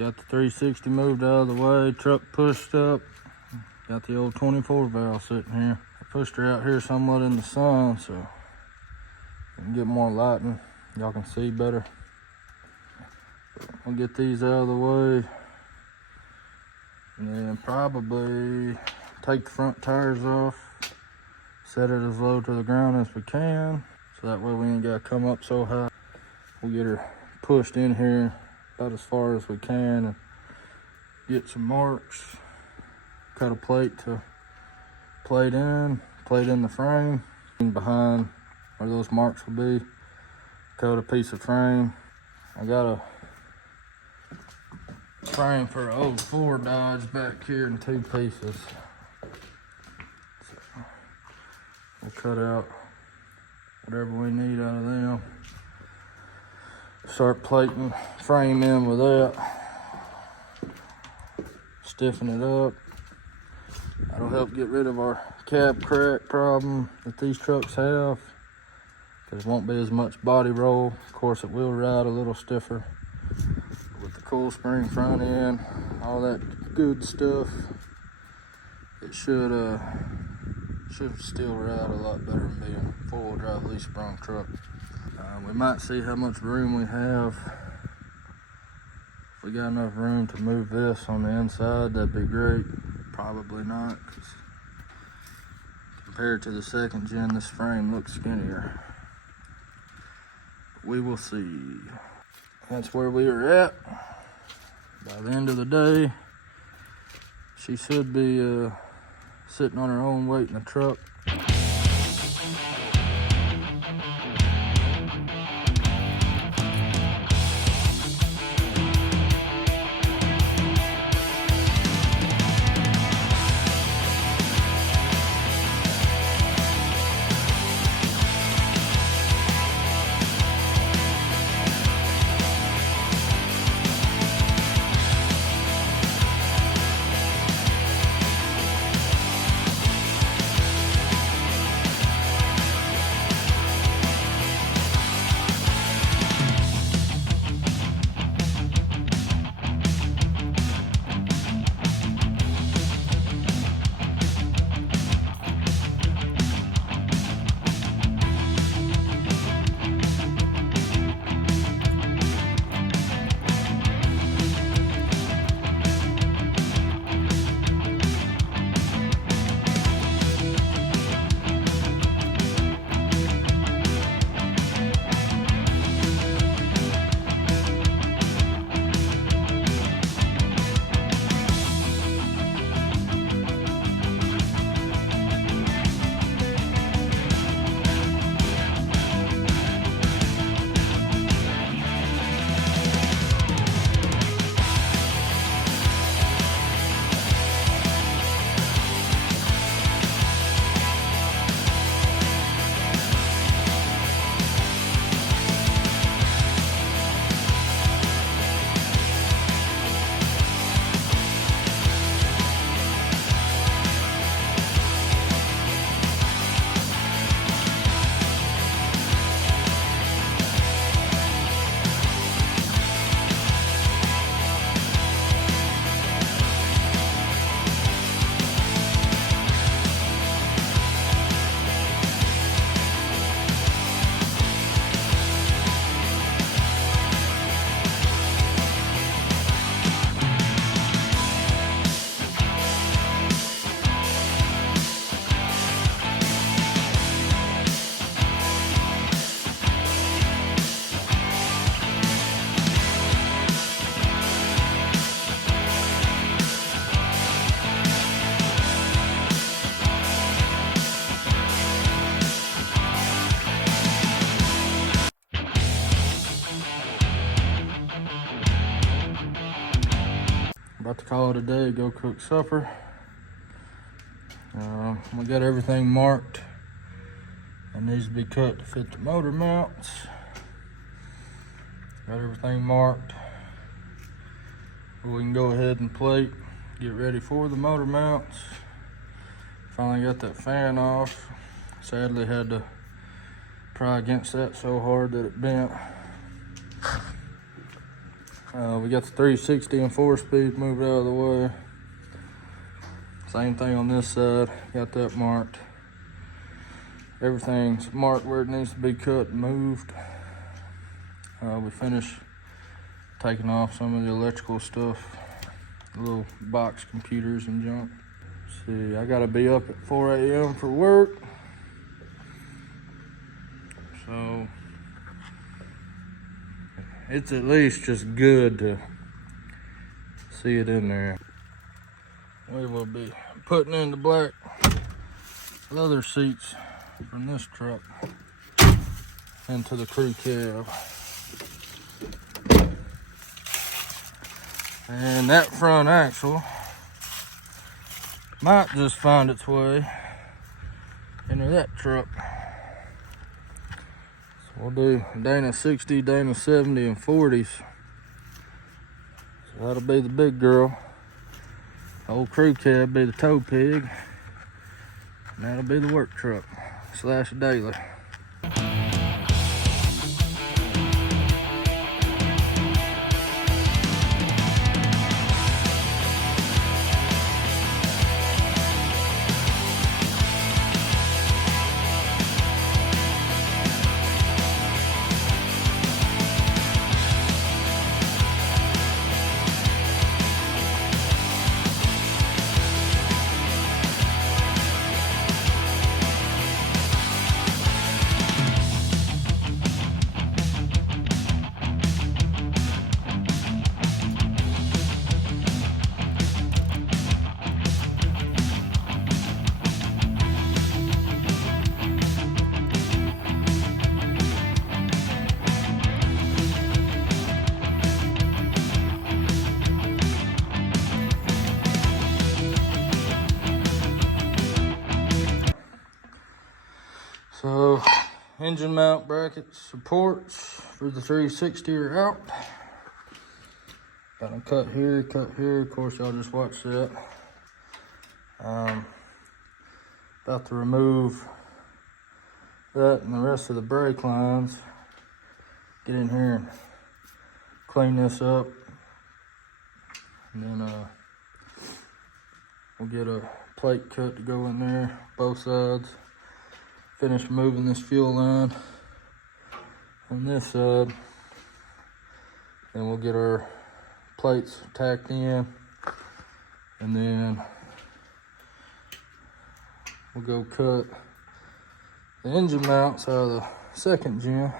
Got the 360 moved out of the way, truck pushed up. Got the old 24 valve sitting here. I pushed her out here somewhat in the sun so I can get more lighting. Y'all can see better. I'll get these out of the way and then probably take the front tires off, set it as low to the ground as we can so that way we ain't gotta come up so high. We'll get her pushed in here about as far as we can and get some marks. Cut a plate to plate in the frame. And behind where those marks will be, cut a piece of frame. I got a frame for an old Ford Dodge back here in 2 pieces. So we'll cut out whatever we need out of them. Start plating frame in with that. Stiffen it up. That'll help get rid of our cab crack problem that these trucks have, because it won't be as much body roll. Of course, it will ride a little stiffer with the coil spring front end, all that good stuff. It should still ride a lot better than being a 4-wheel drive leaf sprung truck. We might see how much room we have. If we got enough room to move this on the inside, that'd be great. Probably not, because compared to the 2nd gen, this frame looks skinnier. But we will see. That's where we are at. By the end of the day, she should be sitting on her own weight in the truck. About to call it a day, go cook supper. We got everything marked. It needs to be cut to fit the motor mounts. Got everything marked. We can go ahead and plate, get ready for the motor mounts. Finally got that fan off. Sadly had to pry against that so hard that it bent. We got the 360 and 4-speed moved out of the way. Same thing on this side, got that marked. Everything's marked where it needs to be cut and moved. We finished taking off some of the electrical stuff, little box computers and junk. See, I gotta be up at 4 a.m. for work. So it's at least just good to see it in there. We will be putting in the black leather seats from this truck into the crew cab. And that front axle might just find its way into that truck. So we'll do Dana 60, Dana 70, and 40s. So that'll be the big girl. Old crew cab be the tow pig. And that'll be the work truck / daily. So, engine mount bracket supports for the 360 are out. Got them cut here, cut here. Of course, y'all just watch that. About to remove that and the rest of the brake lines. Get in here and clean this up. And then we'll get a plate cut to go in there, both sides. Finish removing this fuel line on this side. Then we'll get our plates tacked in. And then we'll go cut the engine mounts out of the second gen.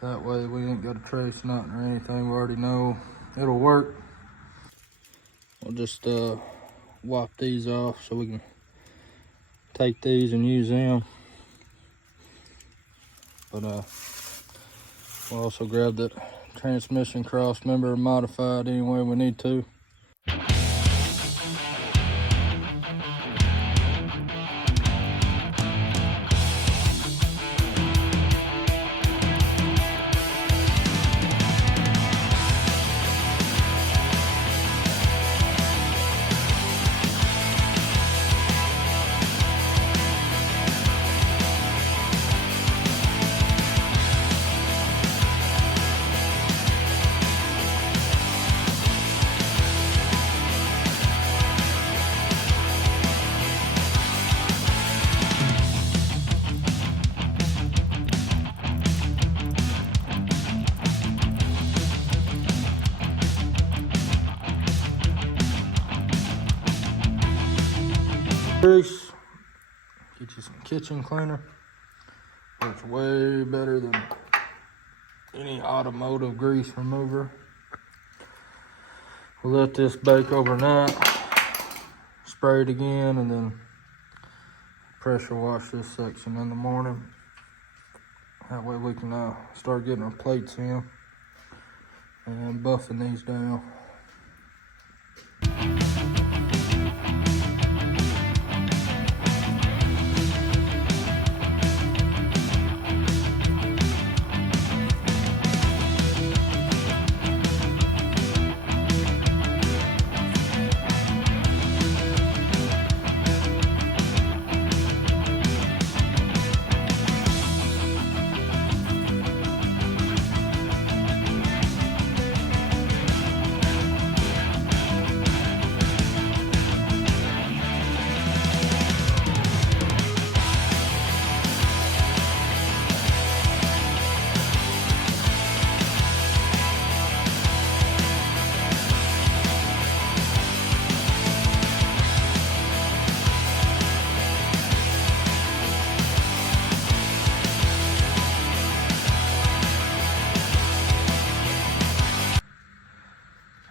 So that way we ain't got to trace nothing or anything. We already know it'll work. We'll just wipe these off so we can take these and use them. But we'll also grab that transmission cross member and modify it any way we need to. Grease, get you some kitchen cleaner. Works way better than any automotive grease remover. We'll let this bake overnight, spray it again, and then pressure wash this section in the morning. That way we can start getting our plates in and buffing these down.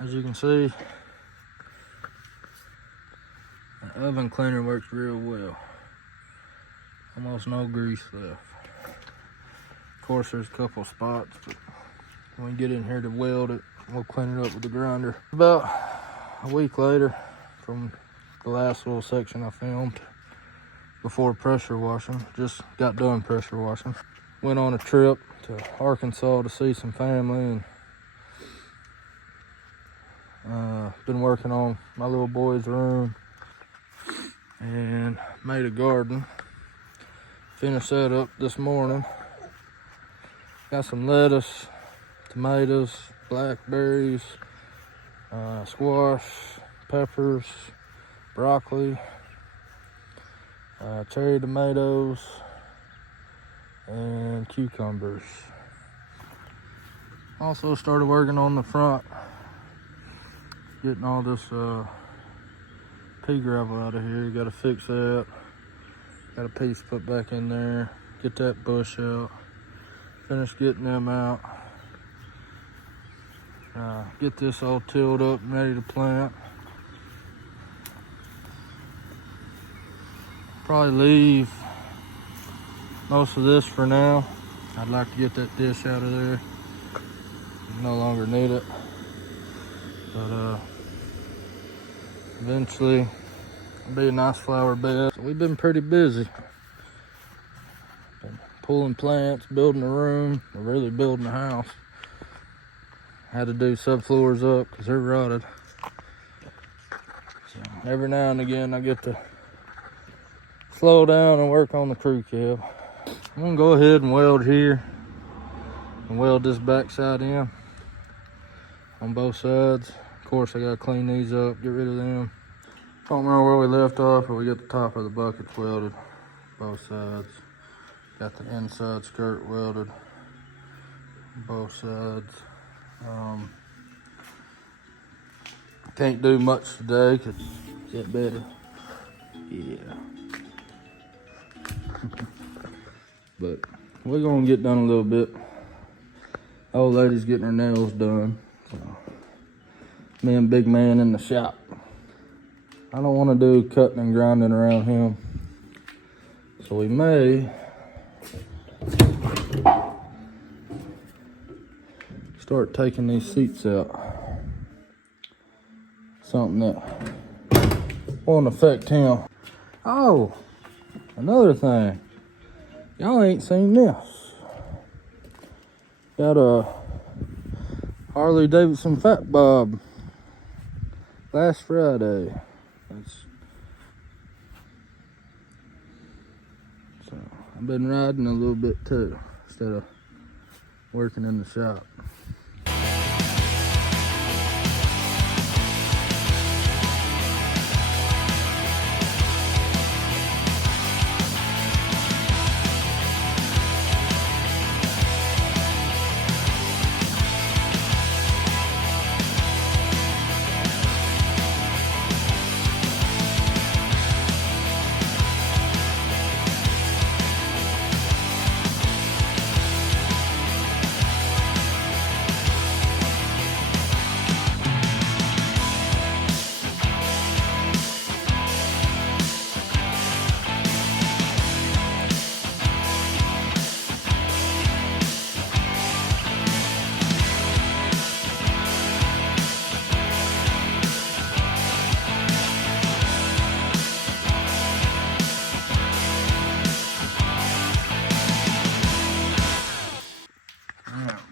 As you can see, the oven cleaner works real well. Almost no grease left. Of course, there's a couple spots, but when we get in here to weld it, we'll clean it up with the grinder. About a week later from the last little section I filmed before pressure washing, just got done pressure washing. Went on a trip to Arkansas to see some family, and been working on my little boy's room and made a garden. Finished that up this morning. Got some lettuce, tomatoes, blackberries, squash, peppers, broccoli, cherry tomatoes, and cucumbers. Also started working on the front, getting all this pea gravel out of here. You gotta fix that. Got a piece put back in there, get that bush out, finish getting them out. Get this all tilled up and ready to plant. Probably leave most of this for now. I'd like to get that dish out of there. No longer need it. But eventually it'll be a nice flower bed. So we've been pretty busy. Been pulling plants, building a room, or really building a house. Had to do subfloors up because they're rotted. So every now and again I get to slow down and work on the crew cab. I'm gonna go ahead and weld here and weld this back side in on both sides. Of course, I gotta clean these up, get rid of them. Don't remember where we left off, but we got the top of the buckets welded, both sides. Got the inside skirt welded, both sides. Can't do much today because get better. Yeah. But we're gonna get done a little bit. Old lady's getting her nails done. So me and big man in the shop. I don't want to do cutting and grinding around him. So we may start taking these seats out. Something that won't affect him. Oh, another thing. Y'all ain't seen this. Got a Harley Davidson Fat Bob last Friday. So I've been riding a little bit too, instead of working in the shop.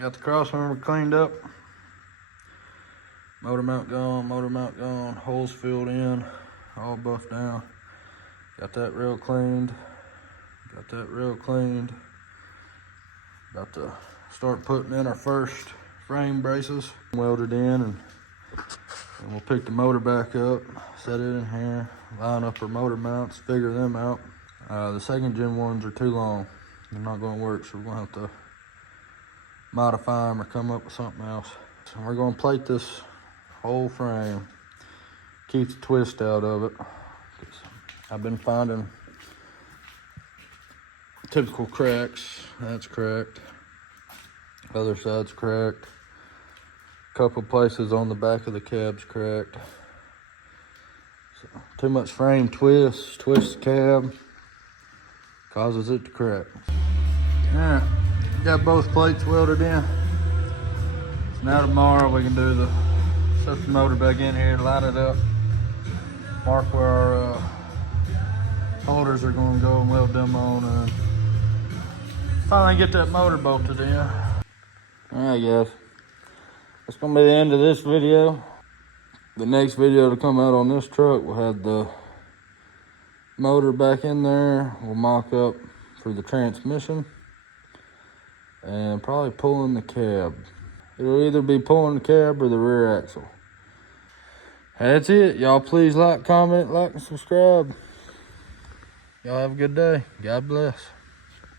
Got the cross member cleaned up. Motor mount gone, holes filled in, all buffed down. Got that rail cleaned. About to start putting in our first frame braces. Welded in, and we'll pick the motor back up, set it in here, line up our motor mounts, figure them out. The second gen ones are too long. They're not gonna work, so we're gonna have to modify them or come up with something else. So we're gonna plate this whole frame, keep the twist out of it. I've been finding typical cracks. That's cracked. Other side's cracked. Couple places on the back of the cab's cracked. So, too much frame twist the cab, causes it to crack. Alright, got both plates welded in. So now tomorrow we can do set the motor back in here, line it up, mark where our holders are gonna go and weld them on, and finally get that motor bolted in. Alright guys, that's gonna be the end of this video. The next video to come out on this truck will have the motor back in there. We'll mock up for the transmission and probably pulling the cab. It'll either be pulling the cab or the rear axle. That's it. Y'all please like, comment, and subscribe. Y'all have a good day. God bless.